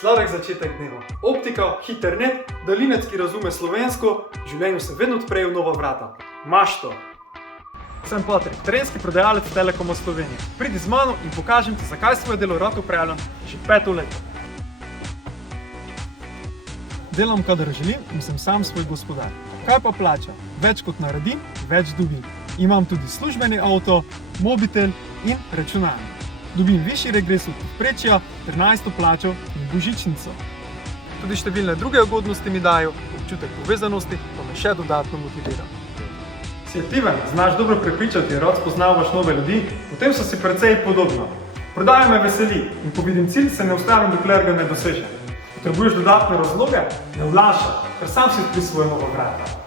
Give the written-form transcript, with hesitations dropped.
Sladek začetek dneva. Optika, hiter net, daljinec, ki razume slovensko, življenju se vedno odprejo nova vrata. Maš to! Sem Patrik, terenski prodajalec Telekoma Slovenije. Pridi z mano in pokažem ti, zakaj svoje delo rad upravljam že 5 leto. Delam, kadar želim in sem sam svoj gospodar. Kaj pa plača? Več kot naredim, več dobim. Imam tudi službeni avto, mobitel in računalnik. Dobim višji regres od povprečja, 13. plačo in božičnico. Tudi številne druge ugodnosti mi dajo, občutek povezanosti pa me še dodatno motivira. Si aktiven, znaš dobro prepričati, rad spoznavaš nove ljudi, potem so si precej podobno. Prodaja me veseli in ko vidim cilj, se ne ustavim, dokler ga ne dosežem. Potrebuješ dodatne razloge? Ne odlašaj, ker sam si odkri svoja nova vrata.